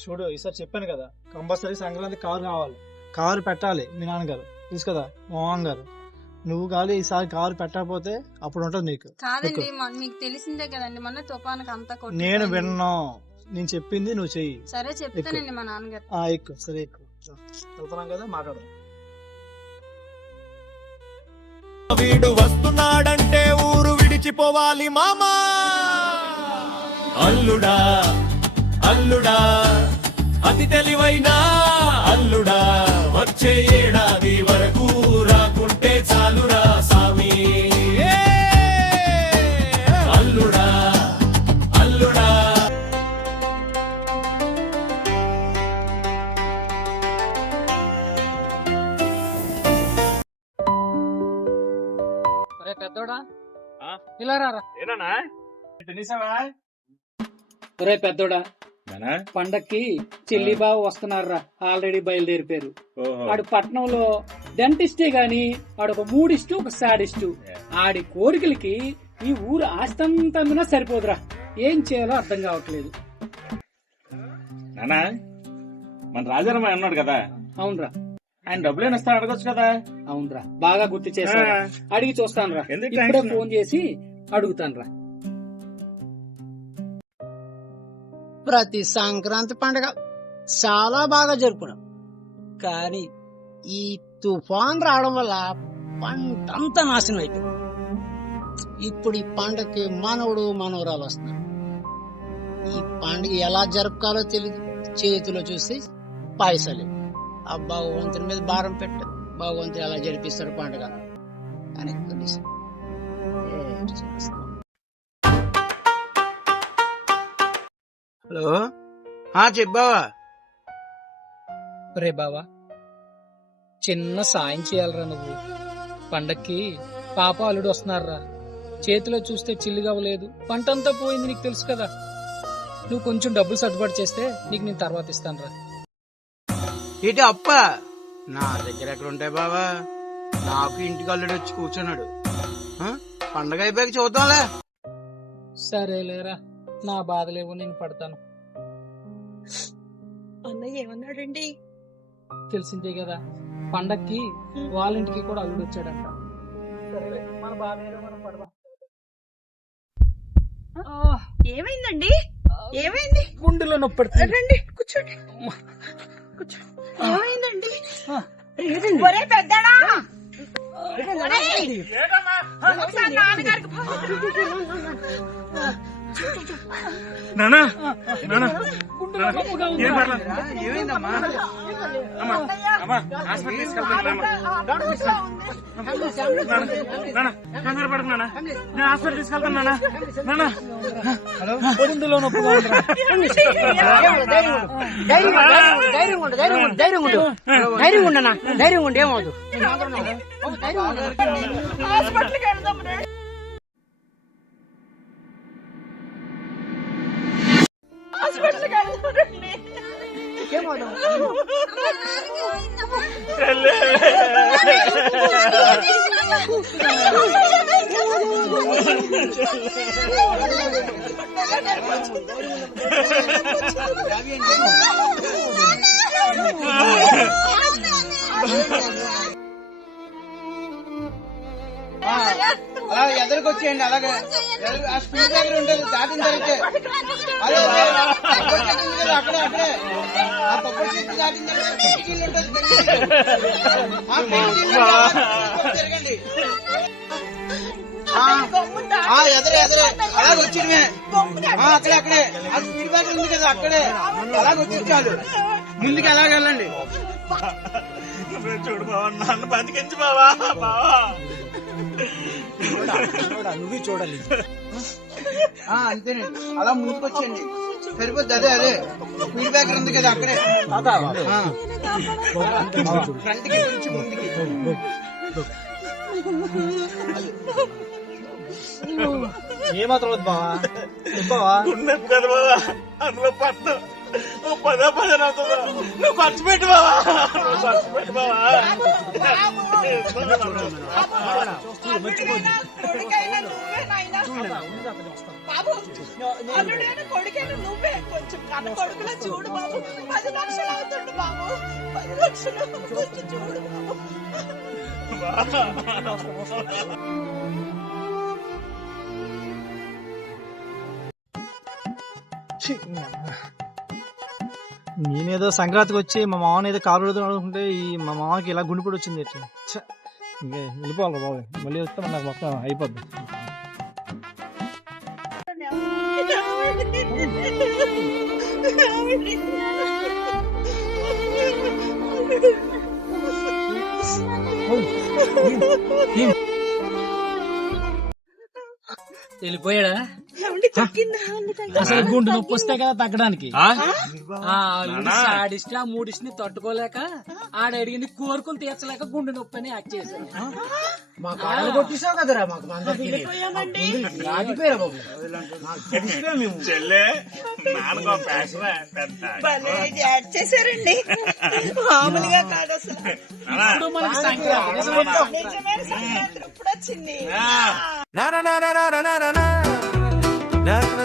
చూడు ఈసారి చెప్పాను కదా కంపల్సరీ సంక్రాంతి కారు కావాలి. కారు పెట్టాలి మీ నాన్నగారు. తెలుసు కదా మా మామ గారు. నువ్వు కాదు ఈసారి కారు పెట్టకపోతే అప్పుడు ఉంటుంది నీకు. కాదండి మీకు తెలిసిందే కదండి మొన్న తుఫానుకి అంతా కొట్టి నేను విన్నాను నేను చెప్పింది నువ్వు చెయ్యి. సరే చెప్తానండి మా నాన్నగారు. ఆ ఎక్కు సరే ఎక్కు వెళ్తున్నాం కదా మాట్లాడు వీడు వస్తున్నాడంటే ఊరు విడిచిపోవాలి మామా! అల్లుడా అల్లుడా! అతి తెలివైన అల్లుడా వచ్చే ఏడాది వరకు రాకుంటే చాలురా సామి! అల్లుడా అల్లుడా. పెద్దోడా? ఆ? ఇలా రారా. ఏనా పెద్దోడా పండక్కి చెల్లి బావ వస్తున్నారా ఆల్రెడీ బయలుదేరిపోయారు. ఆడు పట్నంలో డెంటిస్టే గాని ఆడు ఒక మూడిస్టు ఒక సాడిస్టు. ఆడి కోరికలకి ఈ ఊరు ఆస్తంతమినా సరిపోదురా. ఏం చేయాలో అర్థం కావట్లేదు. నానా మన రాజారామ అన్నాడు కదా. అవునరా. ఆయన డబ్బులు ఏమి ఇస్తాను అడగొచ్చు కదా. అవునరా. బాగా గుర్తు చేశారా అడిగి ఇప్పుడే టెన్షన్? ఫోన్ చేసి అడుగుతానురా. ప్రతి సంక్రాంతి పండుగ చాలా బాగా జరుపుకున్నాం. కానీ ఈ తుఫాన్ రావడం వల్ల పంట అంతా నాశనం అయిపోయింది. ఇప్పుడు ఈ పండగకి మనవడు మనవరాలు వస్తున్నారు. ఈ పండుగ ఎలా జరుపుకోవాలో తెలియదు చేతిలో చూస్తే పాయసాలు. ఆ భగవంతుని మీద భారం పెట్ట భగవంతుడు ఎలా జరిపిస్తాడు పండుగ అని. కనీసం హలో? ఆ చెప్పావా రే బావా చిన్న సాయం చేయాలరా నువ్వు. పండక్కి పాప అల్లుడు వస్తున్నారా చేతిలో చూస్తే చిల్లుగా అవ్వలేదు. పంటంతా పోయింది నీకు తెలుసు కదా. నువ్వు కొంచెం డబ్బులు సర్దుబాటు చేస్తే నీకు నేను తర్వాత ఇస్తానురా. ఏంటి అప్ప? నా దగ్గర ఎక్కడ ఉంటాయి బావా? నాకు ఇంటికి అల్లుడు వచ్చి కూర్చున్నాడు. ఆ? పండగ అయిపోయాక చూద్దాంలే. సరేలేరా నా బాధలేవో నేను పడతాను. అన్నయ్య ఏమన్నాడండి? తెలిసిందే కదా పండక్కి వాళ్ళ ఇంటికి కూడా అల్లుడు వచ్చాడంట. సరేలే, మన బాధ ఏదో మనం పడదాం. ఏమైందండి? ఏమైంది? గుండెలో నొప్పి పెడుతుంది. రండి కూర్చోండి. కూర్చో ఏమైందండి? ఒరే పెద్దడా! ఒరేయ్! ఒకసారి నాన్నగారికి నానా నానా గుండెలో నొప్పిగా ఉంది. ఏం పర్లేదు. ఏమైందమ్మా? అమ్మా అమ్మా హాస్పిటల్ తీసుకెళ్తాను నానా కంగారు పడకు నానా. నేను హాస్పిటల్ తీసుకెళ్తాను నానా. నానా. గుండెలో నొప్పిగా ఉందిరా. ధైర్యం ఉండు ధైర్యం ఉండు. ధైర్యం ఉండు ధైర్యం ఉండనా ధైర్యం ఉండు ఏమవుదు హాస్పిటల్కి వెళ్దాం అలా ఎదురుకొచ్చేయండి అలాగే. ఆ స్పీడ్ దగ్గర ఉంటుంది దాటిన తర్వాత అదే అదే. కొబ్బరి చెట్టు ఉంది కదా, అక్కడే అక్కడే ఆ కొబ్బరి చెట్టు దాటిన తర్వాత పెన్సిల్ ఉంటుంది పెన్సిల్. ఆ పెన్సిల్ తిరగండి ఎదరే ఆ, ఎదురే. ఎదురే వచ్చిడమే అక్కడే అక్కడే ఆ స్పీడ్ బ్రేకర్ ఉంది కదా అక్కడే అలాగ వచ్చి చాలు ముందుకు ఎలాగ వెళ్ళండి చూడు బావా నన్ను బతికించు బావా బావా నువ్వు చూడాలి అంతేనండి అలా ముందుకు వచ్చేయండి సరిపోద్ది. అదే అదే. స్పీడ్ బ్రేకర్ ఉంది కదా అక్కడే. ఆ. ఫ్రంట్కి కొంచెం ముందుకి. ఏమాత్రం వద్దు బావా. చెప్పావా? కదా బావా. అందులో పట్టు. నువ్వు పదే పదే నాతో నువ్వు ఖర్చు పెట్టు బావా. నువ్వు ఖర్చు పెట్టు బాబు కన్న కొడుకులో చూడు బాబు. పది లక్షలు అవుతుండు బాబు. పది లక్షలు కొంచెం చూడు బాబు. నేనేదో సంక్రాంతికి వచ్చి మా మామని ఏదో కారు పెడదాం అనుకుంటే ఈ మా మామకి ఇలా గుండెపడి వచ్చింది. ఎట్లా ఇంకా వెళ్ళిపోవాలి బాబు. మళ్ళీ వస్తే నాకు మొత్తం అయిపోద్ది. వెళ్ళిపోయాడా? అసలు గుండు నొప్పి వస్తే కదా తగ్గడానికి? ఆడిస్ట్ ఆ మూడిస్ట్ని తట్టుకోలేక ఆడ అడిగింది కోరుకుని తీర్చలేక గుండు నొప్పి అని యాక్ట్ చేశాను మా కాళ్ళు కదరా మాకు చేశారండి. మామూలుగా కాదు అసలు. మనకి సంక్రాంతి వచ్చింది. not